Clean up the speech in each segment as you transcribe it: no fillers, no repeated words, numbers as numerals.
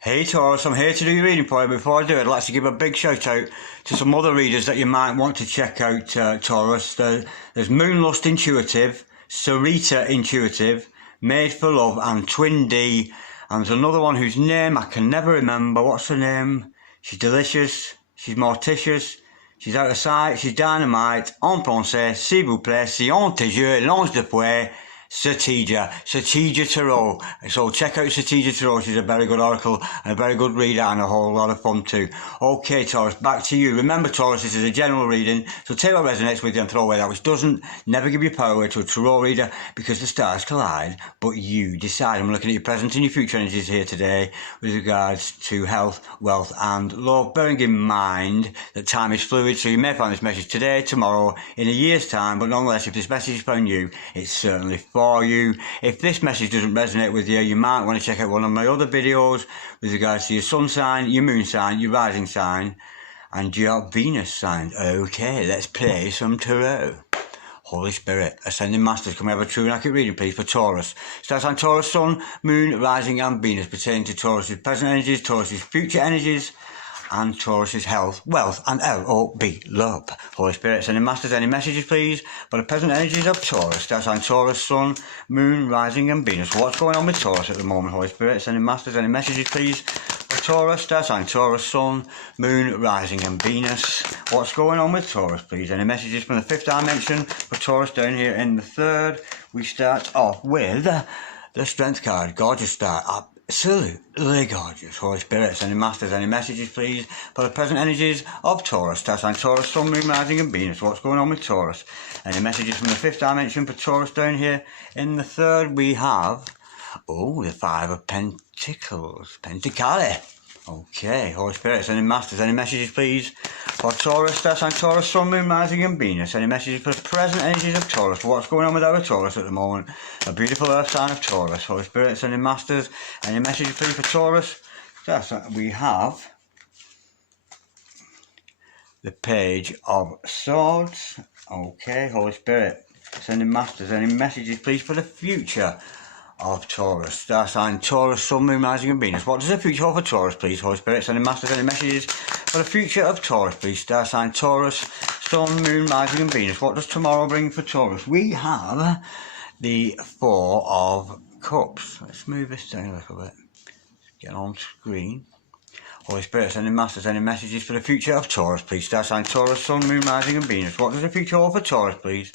Hey Taurus, I'm here to do your reading for you. Before I do it, I'd like to give a big shout out to some other readers that you might want to check out, Taurus. There's Moonlust Intuitive, Sarita Intuitive, Made for Love and Twin D. And there's another one whose name I can never remember. What's her name? She's delicious, she's morticious, she's out of sight, she's dynamite. En français, s'il vous plaît, si on te jure, lance de fouet. Satija Tarot. So check out Satija Tarot. She's a very good oracle and a very good reader and a whole lot of fun too. Okay, Taurus, back to you. Remember, Taurus, this is a general reading, so take what resonates with you and throw away that which doesn't. Never give your power away to a tarot reader because the stars collide, but you decide. I'm looking at your present and your future energies here today with regards to health, wealth and love, bearing in mind that time is fluid, so you may find this message today, tomorrow, in a year's time, but nonetheless, if this message is found you, it's certainly for you. If this message doesn't resonate with you, you might want to check out one of my other videos with regards to your sun sign, your moon sign, your rising sign and your Venus sign. Okay, let's play some tarot. Holy Spirit, Ascending Masters, can we have a true and accurate reading please for Taurus? Starts on Taurus, Sun, Moon, Rising and Venus, pertaining to Taurus's present energies, Taurus's future energies and Taurus's health, wealth and L-O-B, love. Holy Spirit, Ascending Masters, any messages please for the present energies of Taurus? Starts on Taurus, Sun, Moon, Rising and Venus. What's going on with Taurus at the moment, Holy Spirit? Ascending Masters, any messages please for Taurus? Starts on Taurus, Sun, Moon, Rising and Venus. What's going on with Taurus please? Any messages from the fifth dimension for Taurus down here in the third? We start off with the Strength card. Gorgeous start. Absolutely gorgeous. Holy Spirit, Ascending Masters, any messages please for the present energies of Taurus? Starts on Taurus, Sun, Moon, Rising and Venus. What's going on with Taurus? Any messages from the fifth dimension for Taurus down here in the third? We have, the Five of Pentacles, Pentacale. Okay, Holy Spirit, Ascending Masters, any messages please for Taurus? Starts on Taurus, Sun, Moon, Rising and Venus. Any messages for the present energies of Taurus? What's going on with our Taurus at the moment? A beautiful earth sign of Taurus. Holy Spirit, Ascending Masters, any messages please for Taurus? We have the Page of Swords. Okay, Holy Spirit, Ascending Masters, any messages please for the future of Taurus? Star sign Taurus, Sun, Moon, Rising and Venus. What does the future hold for Taurus please? Holy Spirit, Ascending Masters, any messages for the future of Taurus please? Star sign Taurus, Sun, Moon, Rising and Venus. What does tomorrow bring for Taurus? We have the Four of Cups. Let's move this down a little bit. Get on screen. Holy Spirit, Ascending Masters, any messages for the future of Taurus please? Star sign Taurus, Sun, Moon, Rising and Venus. What does the future hold for Taurus please?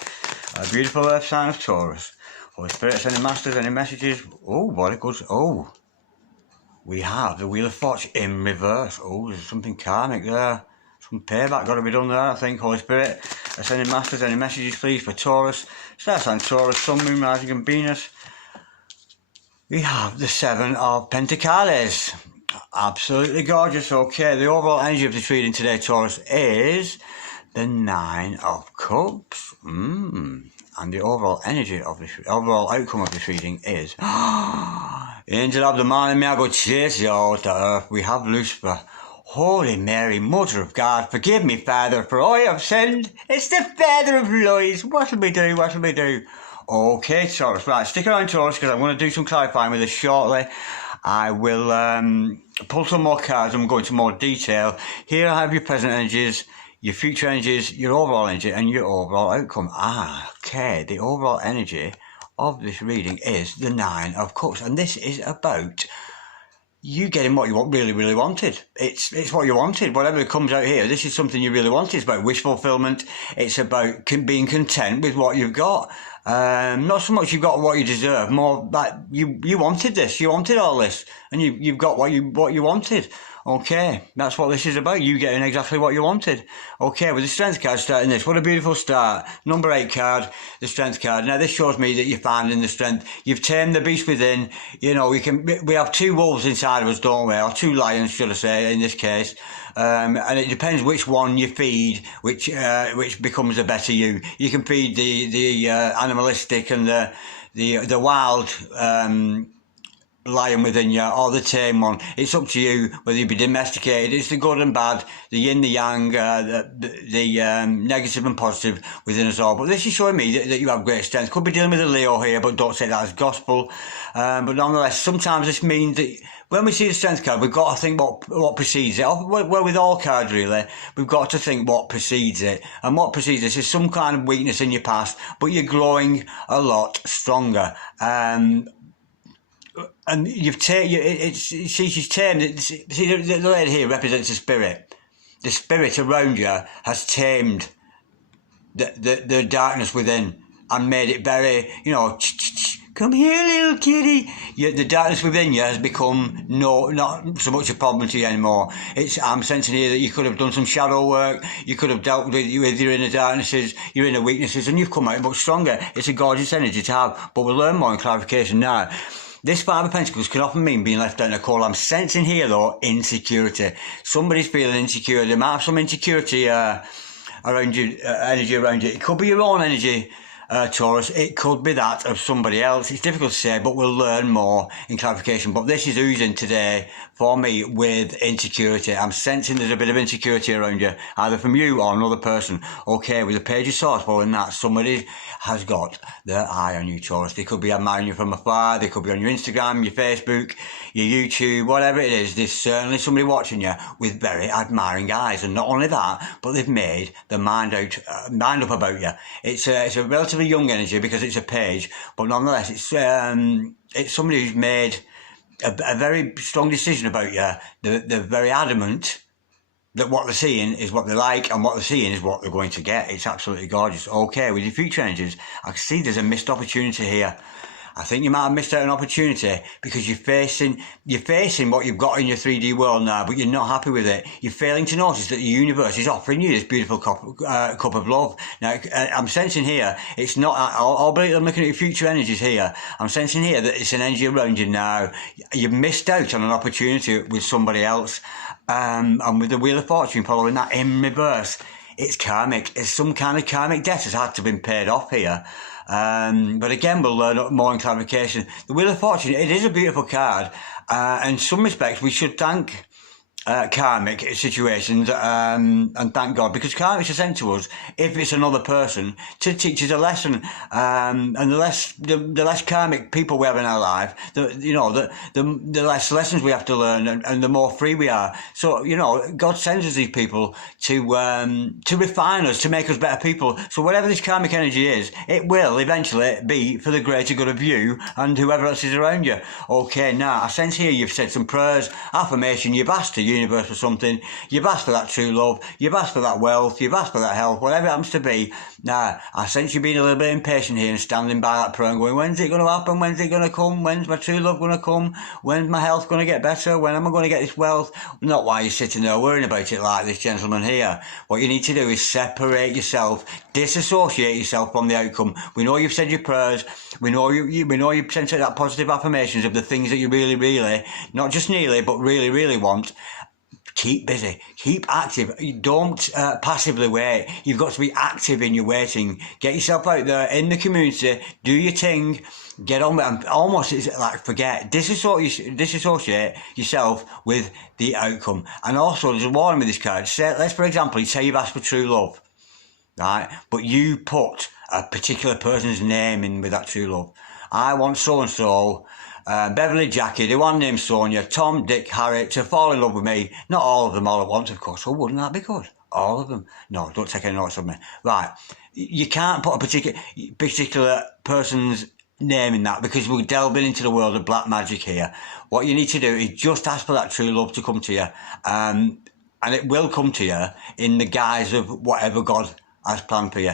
A beautiful earth sign of Taurus. Holy Spirit, Ascending Masters, any messages? What a good... we have the Wheel of Fortune in reverse. There's something karmic there. Some payback got to be done there, I think. Holy Spirit, Ascending Masters, any messages please for Taurus? Starts on Taurus, Sun, Moon, Rising and Venus. We have the Seven of Pentacles. Absolutely gorgeous. Okay, the overall energy of this reading today, Taurus, is the Nine of Cups. And the overall energy of this, overall outcome of this reading is Angel of the morning, may I go chase you out to earth. We have Lucifer. Holy Mary, Mother of God, forgive me, Father, for all I have sinned. It's the Father of lies. What'll we do? What'll we do? Okay, Taurus. Right, stick around, Taurus, because I'm going to do some clarifying with this shortly. I will pull some more cards and go into more detail. Here I have your present energies, your future energies, your overall energy, and your overall outcome. Okay, the overall energy of this reading is the Nine of Cups, and this is about you getting what you really wanted. It's what you wanted. Whatever comes out here, this is something you really wanted. It's about wish fulfillment. It's about being content with what you've got. Not so much you've got what you deserve, more that you wanted this, you wanted all this, and you've got what you wanted. Okay, that's what this is about, you getting exactly what you wanted. Okay, with the Strength card starting this, what a beautiful start. Number 8 card, the Strength card. Now this shows me that you're finding the strength. You've tamed the beast within. You know, we have 2 wolves inside of us, don't we? Or 2 lions, should I say, in this case. And it depends which one you feed, which becomes a better you. You can feed the animalistic and the wild lion within you, or the tame one. It's up to you whether you be domesticated. It's the good and bad, the yin, the yang, the negative and positive within us all. But this is showing me that you have great strength. Could be dealing with a Leo here, but don't say that as gospel. But nonetheless, sometimes this means that when we see the strength card, we've got to think what precedes it. Well, with all cards really, we've got to think what precedes it. And what precedes this is some kind of weakness in your past, but you're growing a lot stronger. And you've tamed, she's tamed, see the lady here represents the spirit. The spirit around you has tamed the darkness within and made it very, come here, little kitty. The darkness within you has become not so much a problem to you anymore. I'm sensing here that you could have done some shadow work, you could have dealt with your inner darknesses, your inner weaknesses, and you've come out much stronger. It's a gorgeous energy to have, but we'll learn more in clarification now. This Five of Pentacles can often mean being left out in the cold. I'm sensing here, though, insecurity. Somebody's feeling insecure. They might have some insecurity around you, energy around you. It could be your own energy, Taurus. It could be that of somebody else. It's difficult to say, but we'll learn more in clarification. But this is oozing today for me with insecurity. I'm sensing there's a bit of insecurity around you, either from you or another person. Okay, with the Page of Swords following that, somebody has got their eye on you, Taurus. They could be admiring you from afar. They could be on your Instagram, your Facebook, your YouTube, whatever it is. There's certainly somebody watching you with very admiring eyes. And not only that, but they've made their mind up about you. It's a relatively young energy because it's a page, but nonetheless, it's somebody who's made a very strong decision about you. They're very adamant that what they're seeing is what they like, and what they're seeing is what they're going to get. It's absolutely gorgeous. Okay, with your future energies, I can see there's a missed opportunity here. I think you might have missed out an opportunity because you're facing what you've got in your 3D world now, but you're not happy with it. You're failing to notice that the universe is offering you this beautiful cup of love. Now, I'm sensing here, it's not, I'm looking at your future energies here. I'm sensing here that it's an energy around you now. You've missed out on an opportunity with somebody else. And with the Wheel of Fortune following that in reverse, it's karmic. It's some kind of karmic debt has had to be paid off here. But again, we'll learn more in clarification. The Wheel of Fortune, it is a beautiful card. In some respects, we should thank karmic situations and thank God, because karmic is sent to us if it's another person to teach us a lesson, and the less karmic people we have in our life, the less lessons we have to learn, and the more free we are. So God sends us these people to refine us, to make us better people. So whatever this karmic energy is, it will eventually be for the greater good of you and whoever else is around you. Okay, now I sense here you've said some prayers, affirmation, you've asked to universe for something, you've asked for that true love, you've asked for that wealth, you've asked for that health, whatever it happens to be. Now, I sense you being a little bit impatient here and standing by that prayer and going, when's it going to happen? When's it going to come? When's my true love going to come? When's my health going to get better? When am I going to get this wealth? Not why you're sitting there worrying about it like this gentleman here. What you need to do is separate yourself, disassociate yourself from the outcome. We know you've said your prayers, we know you've sent out that positive affirmations of the things that you really, really, not just nearly, but really, really want. Keep busy, keep active. Don't passively wait. You've got to be active in your waiting. Get yourself out there in the community, do your thing, get on with it. Almost it's like forget, disassociate yourself with the outcome. And also there's a warning with this card. Let's for example, you say you've asked for true love, right? But you put a particular person's name in with that true love. I want so-and-so, Beverly, Jackie, the one named Sonia, Tom, Dick, Harry, to fall in love with me. Not all of them all at once, of course. Oh, wouldn't that be good? All of them? No, don't take any notice of me. Right. You can't put a particular person's name in that because we're delving into the world of black magic here. What you need to do is just ask for that true love to come to you. And it will come to you in the guise of whatever God as planned for you.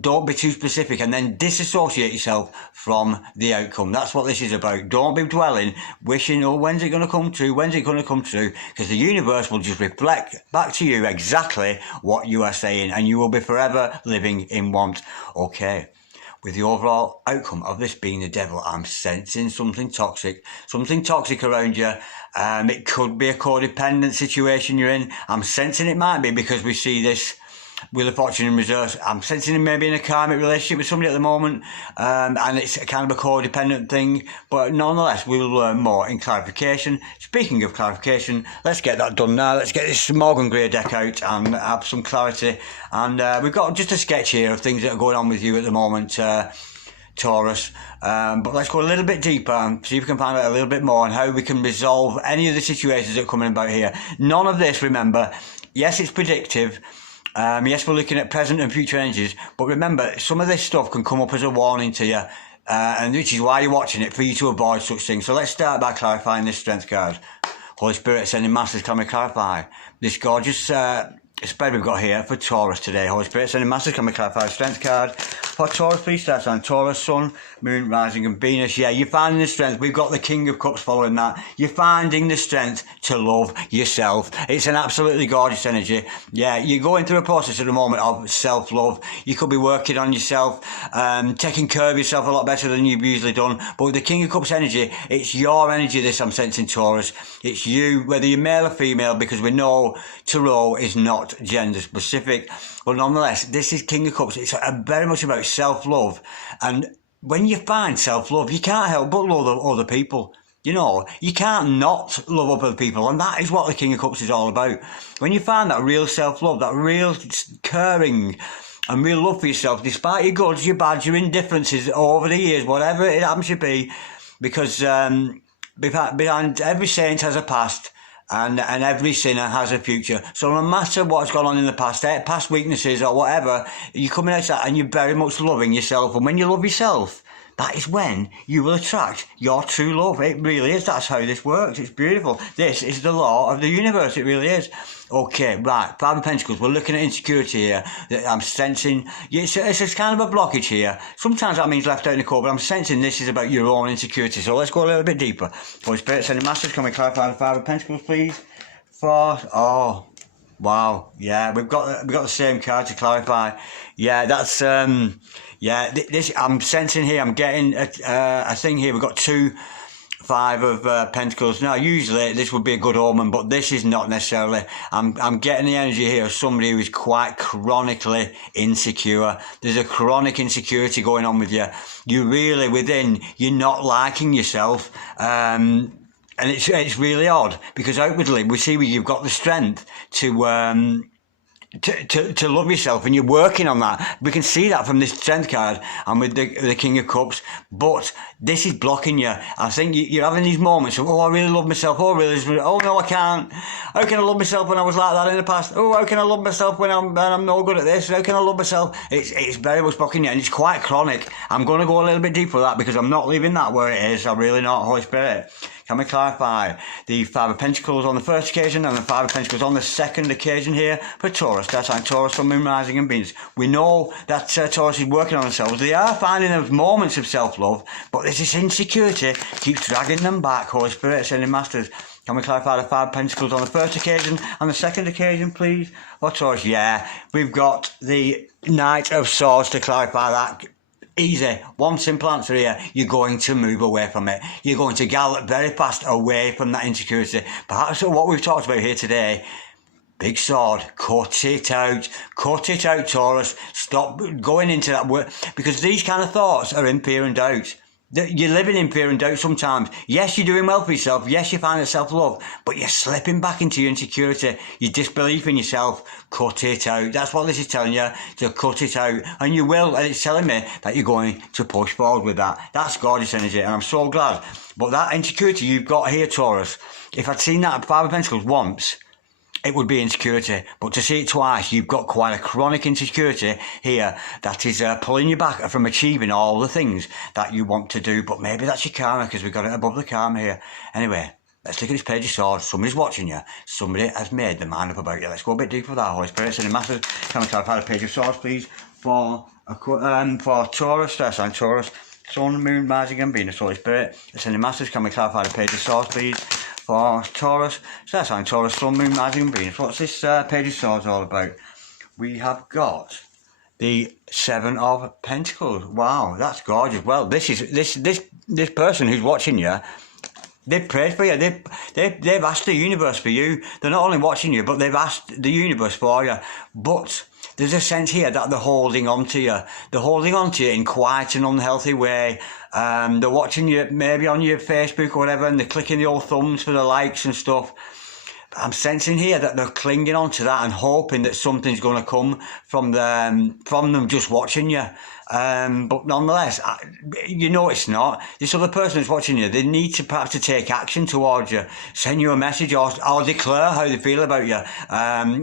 Don't be too specific and then disassociate yourself from the outcome. That's what this is about. Don't be dwelling, wishing, oh, when's it going to come true? When's it going to come true? Because the universe will just reflect back to you exactly what you are saying, and you will be forever living in want. Okay. With the overall outcome of this being the devil, I'm sensing something toxic around you. It could be a codependent situation you're in. I'm sensing it might be because we see this Wheel of Fortune in reverse. I'm sensing him maybe in a karmic relationship with somebody at the moment, and it's a kind of a codependent thing, but nonetheless we will learn more in clarification. Speaking of clarification, let's get that done now. Let's get this Morgan Grey deck out and have some clarity, and we've got just a sketch here of things that are going on with you at the moment. Taurus. But let's go a little bit deeper and see if we can find out a little bit more on how we can resolve any of the situations that are coming about here. None of this, remember, yes, it's predictive. Yes, we're looking at present and future energies, but remember, some of this stuff can come up as a warning to you, and which is why you're watching it, for you to avoid such things. So let's start by clarifying this strength card. Holy Spirit sending masters, can we clarify this gorgeous spread we've got here for Taurus today? Holy Spirit sending masters, can we clarify the strength card for Taurus, please? Starts on Taurus, Sun, Moon, Rising and Venus. Yeah, you're finding the strength. We've got the King of Cups following that. You're finding the strength to love yourself. It's an absolutely gorgeous energy. Yeah, you're going through a process at the moment of self-love. You could be working on yourself, taking care of yourself a lot better than you've usually done. But with the King of Cups energy, it's your energy, this I'm sensing, Taurus. It's you, whether you're male or female, because we know Tarot is not gender specific. But nonetheless, this is King of Cups. It's very much about self-love. And when you find self-love, you can't help but love other people. You know, you can't not love other people. And that is what the King of Cups is all about. When you find that real self-love, that real caring and real love for yourself, despite your goods, your bads, your indifferences over the years, whatever it happens to be, because behind every saint has a past. And every sinner has a future. So no matter what's gone on in the past weaknesses or whatever, you're coming out of that and you're very much loving yourself. And when you love yourself, that is when you will attract your true love. It really is. That's how this works. It's beautiful. This is the law of the universe. It really is. Okay, right. Five of Pentacles. We're looking at insecurity here. I'm sensing it's kind of a blockage here. Sometimes that means left out in the court, but I'm sensing this is about your own insecurity. So let's go a little bit deeper. Holy Spirit, sending masters. Can we clarify the Five of Pentacles, please? Oh, wow. Yeah, we've got the same card to clarify. Yeah, that's yeah. This I'm sensing here. I'm getting a thing here. We've got two Five of Pentacles. Now, usually this would be a good omen, but this is not necessarily. I'm getting the energy here of somebody who is quite chronically insecure. There's a chronic insecurity going on with you. You really, within, you're not liking yourself. And it's really odd, because outwardly we see you've got the strength to love yourself, and you're working on that. We can see that from this strength card and with the King of Cups, but this is blocking you. I think you're having these moments of, oh, I really love myself, oh, no, I can't. How can I love myself when I was like that in the past? Oh, how can I love myself when I'm no good at this? How can I love myself? It's very much blocking you, and it's quite chronic. I'm going to go a little bit deeper with that, because I'm not leaving that where it is. I'm really not. Holy Spirit, can we clarify the Five of Pentacles on the first occasion and the Five of Pentacles on the second occasion here for Taurus? That's on Taurus, Sun, Moon, Rising and Venus. We know that Taurus is working on themselves. They are finding those moments of self-love, but there's this insecurity keeps dragging them back. Holy Spirit, sending masters. Can we clarify the Five of Pentacles on the first occasion and the second occasion, please? For Taurus, yeah. We've got the Knight of Swords to clarify that. Easy. One simple answer here. You're going to move away from it. You're going to gallop very fast away from that insecurity. Perhaps what we've talked about here today. Big sword. Cut it out. Cut it out, Taurus. Stop going into that work. Because these kind of thoughts are in fear and doubt. You're living in fear and doubt sometimes. Yes, you're doing well for yourself. Yes, you find self-love. But you're slipping back into your insecurity. Your disbelief in yourself. Cut it out. That's what this is telling you. To cut it out. And you will. And it's telling me that you're going to push forward with that. That's gorgeous energy. And I'm so glad. But that insecurity you've got here, Taurus. If I'd seen that Five of Pentacles once, it would be insecurity. But to see it twice, you've got quite a chronic insecurity here that is pulling you back from achieving all the things that you want to do. But maybe that's your karma, because we've got it above the karma here. Anyway, let's look at this Page of Swords. Somebody's watching you. Somebody has made their mind up about you. Let's go a bit deeper with that. Holy Spirit, sending masters. Can we clarify the Page of Swords, please? For Taurus, that's on Taurus. Sun, Moon, Rising and Venus. Holy Spirit, sending masters. Can we clarify the Page of Swords, please? For Taurus, so that's on Taurus, Sun, Moon, Rising and Venus. What's this Page of Swords all about? We have got the Seven of Pentacles. Wow, that's gorgeous. Well, this person who's watching you, they've prayed for you. They've asked the universe for you. They're not only watching you, but they've asked the universe for you. But there's a sense here that they're holding on to you. They're holding on to you in quite an unhealthy way. They're watching you maybe on your Facebook or whatever, and they're clicking the old thumbs for the likes and stuff. I'm sensing here that they're clinging on to that and hoping that something's going to come from them just watching you. But nonetheless, you know it's not. This other person who's watching you, they need to perhaps to take action towards you, send you a message or declare how they feel about you,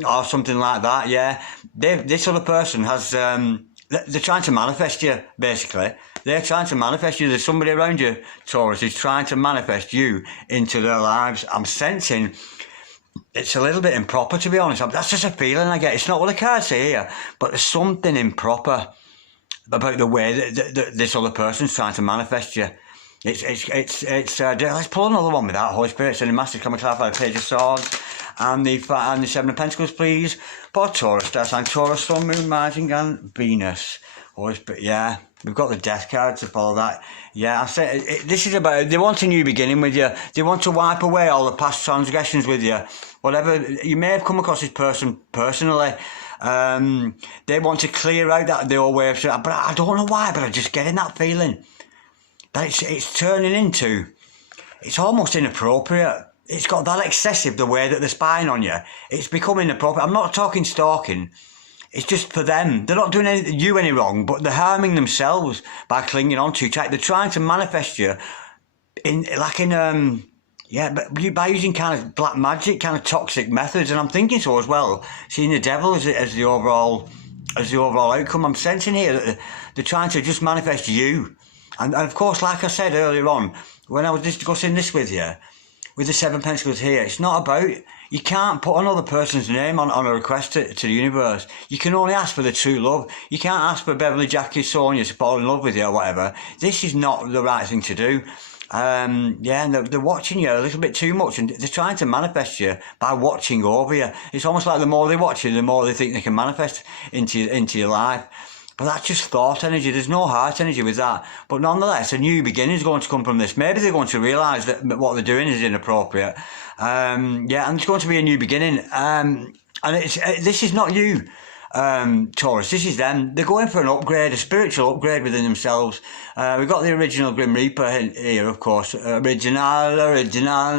or something like that. Yeah, this other person has. They're trying to manifest you, basically. They're trying to manifest you. There's somebody around you, Taurus, who's trying to manifest you into their lives. I'm sensing it's a little bit improper, to be honest. That's just a feeling I get. It's not what the cards say here, but there's something improper about the way that this other person's trying to manifest you. Let's pull another one with that. Holy Spirit, sending Masters, come and clarify the Page of Swords and the Seven of Pentacles, please. For Taurus, star sign Taurus, Sun, Moon, Mars, and Venus. Holy Spirit, yeah. We've got the Death card to follow that. Yeah, I say this is about, they want a new beginning with you. They want to wipe away all the past transgressions with you. Whatever, you may have come across this person personally. They want to clear out the old way of, but I don't know why, but I'm just getting that feeling that it's turning into, it's almost inappropriate. It's got that excessive, the way that they're spying on you. It's becoming inappropriate. I'm not talking stalking. It's just for them. They're not doing you any wrong, but they're harming themselves by clinging on to you. They're trying to manifest you by using kind of black magic, kind of toxic methods. And I'm thinking so as well, seeing the devil as the overall outcome. I'm sensing here that they're trying to just manifest you. And of course, like I said earlier on, when I was discussing this with you, with the Seven Pentacles here, it's not about, you can't put another person's name on a request to the universe. You can only ask for the true love. You can't ask for Beverly, Jackie, Sonia to fall in love with you or whatever. This is not the right thing to do. And they're watching you a little bit too much, and they're trying to manifest you by watching over you. It's almost like the more they watch you, the more they think they can manifest into your life. But that's just thought energy. There's no heart energy with that. But nonetheless, a new beginning is going to come from this. Maybe they're going to realise that what they're doing is inappropriate. And it's going to be a new beginning. And this is not you, Taurus. This is them. They're going for an upgrade, a spiritual upgrade within themselves. We've got the original Grim Reaper here, of course. Original,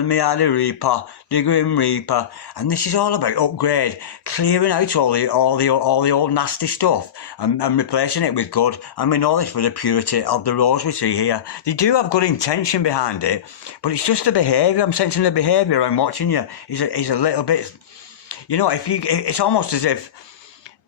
me are the Reaper, the Grim Reaper. And this is all about upgrade, clearing out all the old nasty stuff and replacing it with good. And we know this for the purity of the rose we see here. They do have good intention behind it, but it's just the behaviour. I'm sensing the behaviour I'm watching you is a little bit, it's almost as if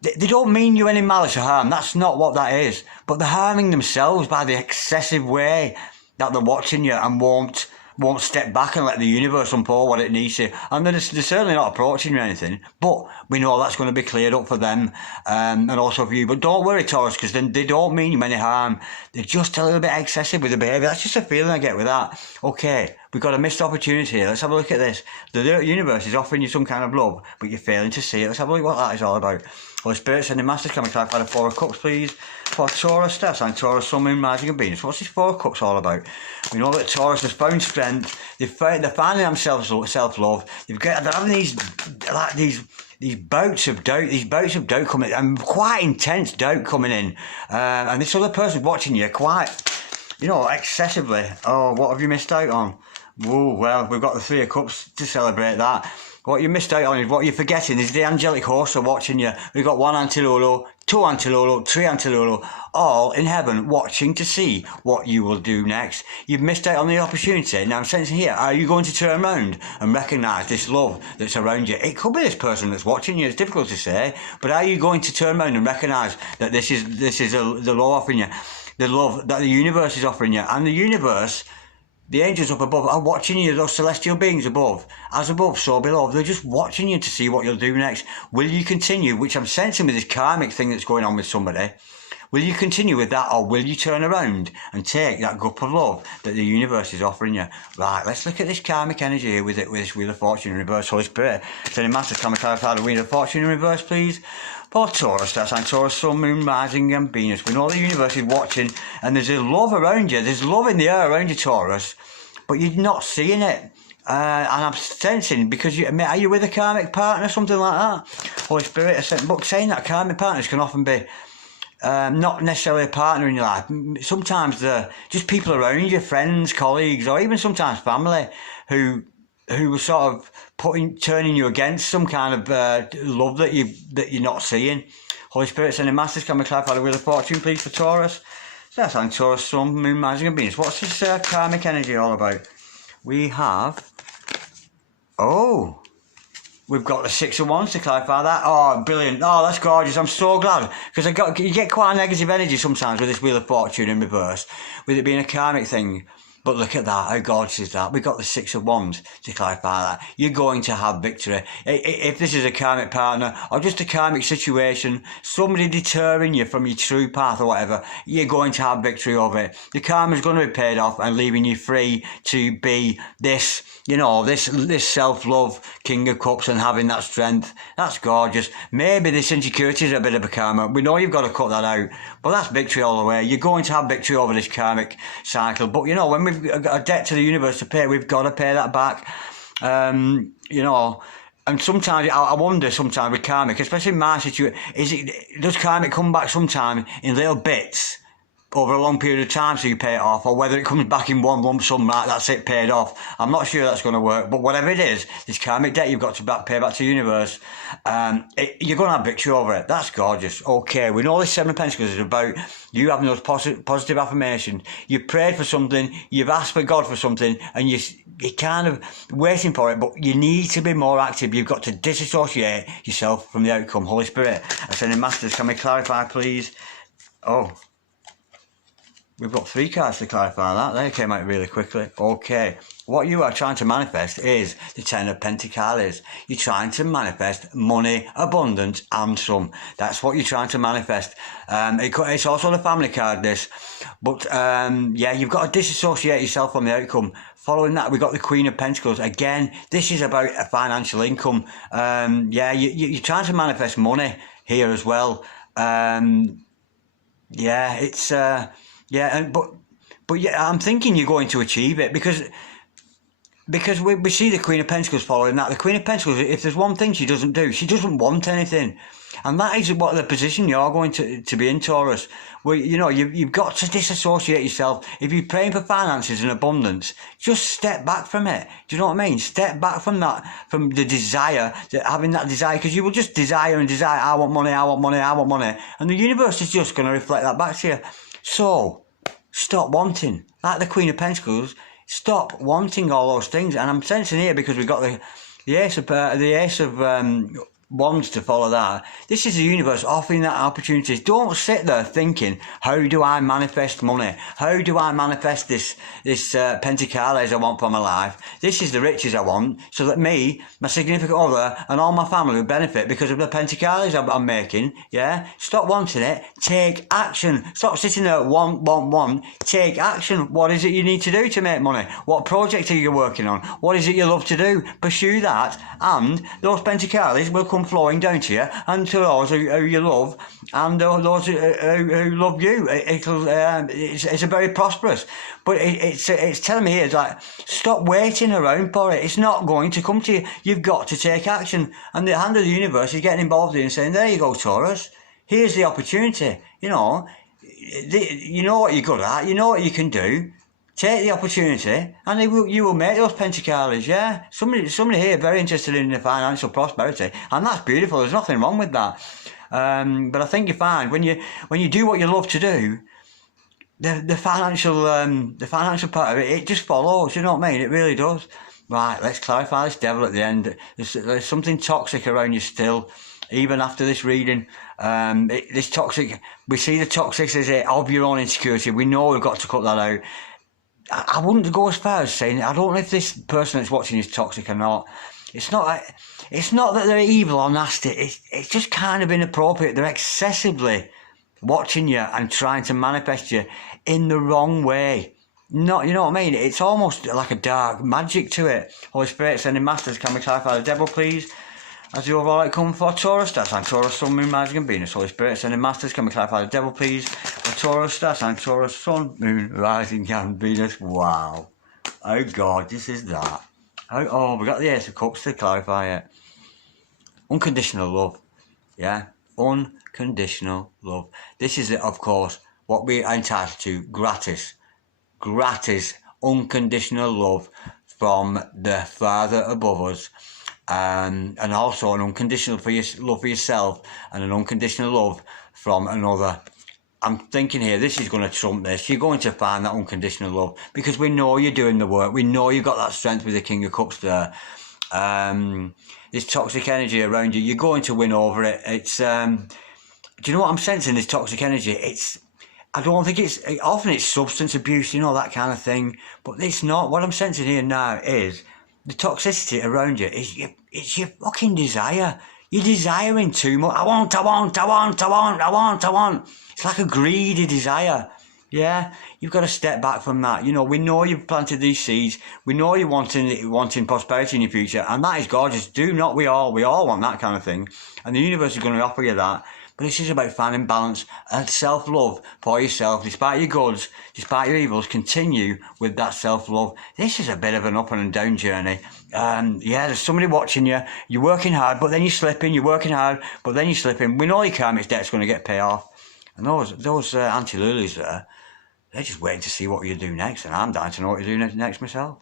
they don't mean you any malice or harm. That's not what that is. But they're harming themselves by the excessive way that they're watching you and won't step back and let the universe unfold what it needs to. And they're certainly not approaching you or anything. But we know that's going to be cleared up for them and also for you. But don't worry, Taurus, because they don't mean you any harm. They're just a little bit excessive with the behaviour. That's just a feeling I get with that. Okay, we've got a missed opportunity here. Let's have a look at this. The universe is offering you some kind of love, but you're failing to see it. Let's have a look at what that is all about. Holy Spirit, sending Masters, can we clarify the Four of Cups, please? For Taurus, star sign Taurus, Sun, Moon, Mars, and Venus. What's this Four of Cups all about? We know that Taurus has found strength. They're finding themselves self-love. They're having these bouts of doubt coming, and quite intense doubt coming in. And this other person watching you quite, excessively. Oh, what have you missed out on? Whoa, well, we've got the Three of Cups to celebrate that. What you missed out on is what you're forgetting is the angelic hosts are watching you. We've got 1 Antilolo, 2 Antilolo, 3 Antilolo, all in heaven watching to see what you will do next. You've missed out on the opportunity. Now I'm sensing here, are you going to turn around and recognise this love that's around you? It could be this person that's watching you, it's difficult to say, but are you going to turn around and recognise that this is the love offering you, the love that the universe is offering you? And the universe, the angels up above, are watching you, those celestial beings above. As above, so below. They're just watching you to see what you'll do next. Will you continue, which I'm sensing with this karmic thing that's going on with somebody, will you continue with that, or will you turn around and take that cup of love that the universe is offering you? Right, let's look at this karmic energy here with this Wheel of Fortune in reverse. Holy Spirit, sending Master, can we clarify the Wheel of Fortune in reverse, please? For Taurus, that's on Taurus, Sun, Moon, Rising and Venus. We know the universe is watching, and there's a love around you. There's love in the air around you, Taurus, but you're not seeing it. And I'm sensing, because are you with a karmic partner, something like that? Holy Spirit, but saying that karmic partners can often be not necessarily a partner in your life. Sometimes they're just people around you, friends, colleagues, or even sometimes family who sort of turning you against some kind of love that you're not seeing. Holy Spirit, sending masters, can we clarify the Wheel of Fortune, please, for Taurus? So that's on Taurus, Sun, Moon, Rising and Venus. What's this karmic energy all about? We have... Oh, we've got the Six of Wands to clarify that. Oh, brilliant. Oh, that's gorgeous. I'm so glad. Because you get quite a negative energy sometimes with this Wheel of Fortune in reverse, with it being a karmic thing. But look at that, how gorgeous is that? We've got the Six of Wands to clarify that. You're going to have victory. If this is a karmic partner or just a karmic situation, somebody deterring you from your true path or whatever, you're going to have victory over it. The karma's going to be paid off and leaving you free to be this, you know, this self-love King of Cups and having that strength. That's gorgeous. Maybe this insecurity is a bit of a karma. We know you've got to cut that out. But that's victory all the way. You're going to have victory over this karmic cycle. But, you know, when we've got a debt to the universe to pay, we've got to pay that back. You know, and sometimes, I wonder sometimes with karmic, especially in my situation, does karmic come back sometime in little bits over a long period of time so you pay it off, or whether it comes back in one lump sum, right, that's it, paid off. I'm not sure that's going to work, but whatever it is, this karmic debt you've got to pay back to the universe, you're going to have victory over it. That's gorgeous. Okay, we know this Seven of Pentacles is about you having those positive affirmations. You prayed for something, you've asked for God for something, and you're kind of waiting for it, but you need to be more active. You've got to disassociate yourself from the outcome. Holy Spirit, Ascending Masters, can we clarify, please? Oh, we've got 3 cards to clarify that. They came out really quickly. Okay. What you are trying to manifest is the Ten of Pentacles. You're trying to manifest money, abundance, and some. That's what you're trying to manifest. It's also the family card, this. But, yeah, you've got to disassociate yourself from the outcome. Following that, we've got the Queen of Pentacles. Again, this is about a financial income. Yeah, you're trying to manifest money here as well. Yeah, it's... Yeah, but yeah, I'm thinking you're going to achieve it because we see the Queen of Pentacles following that. The Queen of Pentacles, if there's one thing she doesn't do, she doesn't want anything. And that is what the position you're going to be in, Taurus. Where, you know, you've got to disassociate yourself. If you're praying for finances and abundance, just step back from it. Do you know what I mean? Step back from that, from the desire, having that desire, because you will just desire and desire, I want money, I want money, I want money. And the universe is just going to reflect that back to you. So, stop wanting. Like the Queen of Pentacles, stop wanting all those things. And I'm sensing here, because we've got the Ace of Wands to follow that. This is the universe offering that opportunity. Don't sit there thinking, how do I manifest money? How do I manifest this Pentacles I want for my life? This is the riches I want, so that me, my significant other, and all my family will benefit because of the Pentacles I'm making. Yeah? Stop wanting it. Take action. Stop sitting there, want. Take action. What is it you need to do to make money? What project are you working on? What is it you love to do? Pursue that, and those Pentacles will come flowing down to you and to those who you love and those who love you. It's a very prosperous, but it's telling me here, it's like, stop waiting around for it. It's not going to come to you. You've got to take action, and the hand of the universe is getting involved in and saying, there you go, Taurus, here's the opportunity. You know what you're good at, you know what you can do. Take the opportunity, and you will make those Pentacles, yeah? Somebody here very interested in the financial prosperity, and that's beautiful. There's nothing wrong with that. But I think you find when you do what you love to do, the financial part of it, it just follows. You know what I mean? It really does. Right, let's clarify this Devil at the end. There's something toxic around you still, even after this reading. This toxic, we see the toxicity of your own insecurity. We know we've got to cut that out. I wouldn't go as far as saying, I don't know if this person that's watching is toxic or not. It's not that they're evil or nasty. It's just kind of inappropriate. They're excessively watching you and trying to manifest you in the wrong way. Not, you know what I mean? It's almost like a dark magic to it. Holy Spirit, sending masters, can we clarify the Devil, please? As the overall outcome for Taurus, that's on Taurus, Sun, Moon, Rising and Venus. Holy Spirit, sending masters, can we clarify the Devil, please? For Taurus, that's on Taurus, Sun, Moon, Rising and Venus. Wow. How gorgeous is that? Oh, we got the Ace of Cups to clarify it. Unconditional love. Yeah? Unconditional love. This is, of course, what we are entitled to. Gratis, unconditional love from the Father above us. and also an unconditional love for yourself and an unconditional love from another. I'm thinking here, this is going to trump this. You're going to find that unconditional love because we know you're doing the work. We know you've got that strength with the King of Cups there. This toxic energy around you, you're going to win over it. It's, do you know what I'm sensing, this toxic energy? I don't think often it's substance abuse, you know, that kind of thing. But it's not. What I'm sensing here now is the toxicity around you it's your fucking desire. You're desiring too much. I want. It's like a greedy desire. Yeah, you've got to step back from that. You know, we know you've planted these seeds. We know you're wanting prosperity in your future, and that is gorgeous. We all want that kind of thing, and the universe is going to offer you that. But this is about finding balance and self-love for yourself. Despite your goods, despite your evils, continue with that self-love. This is a bit of an up and down journey. Yeah, there's somebody watching you. You're working hard, but then you're slipping. You're working hard, but then you're slipping. We know your karmic debt's going to get paid off. And those Auntie Lilies there, they're just waiting to see what you do next. And I'm dying to know what you do next myself.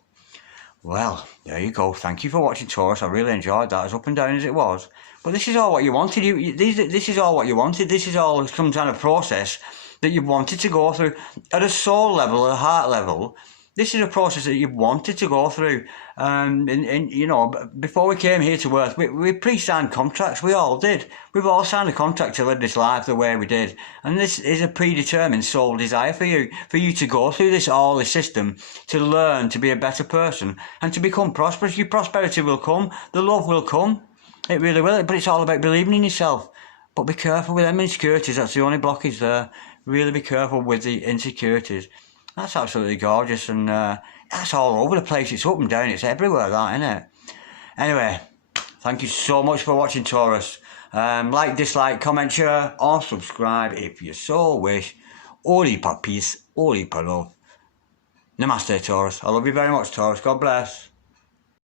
Well, there you go. Thank you for watching, Taurus. I really enjoyed that, as up and down as it was. But this is all what you wanted. This is all what you wanted. This is all some kind of process that you wanted to go through. At a soul level, at a heart level, this is a process that you wanted to go through. And you know, before we came here to Earth, we pre-signed contracts. We all did. We've all signed a contract to live this life the way we did. And this is a predetermined soul desire for you to go through this system, to learn to be a better person and to become prosperous. Your prosperity will come. The love will come. It really will. But it's all about believing in yourself. But be careful with them insecurities. That's the only blockage there. Really be careful with the insecurities. That's absolutely gorgeous, and that's all over the place. It's up and down. It's everywhere, that, isn't it? Anyway, thank you so much for watching, Taurus. Like, dislike, comment, share, or subscribe if you so wish. Olipa peace, Olipa love. Namaste, Taurus. I love you very much, Taurus. God bless.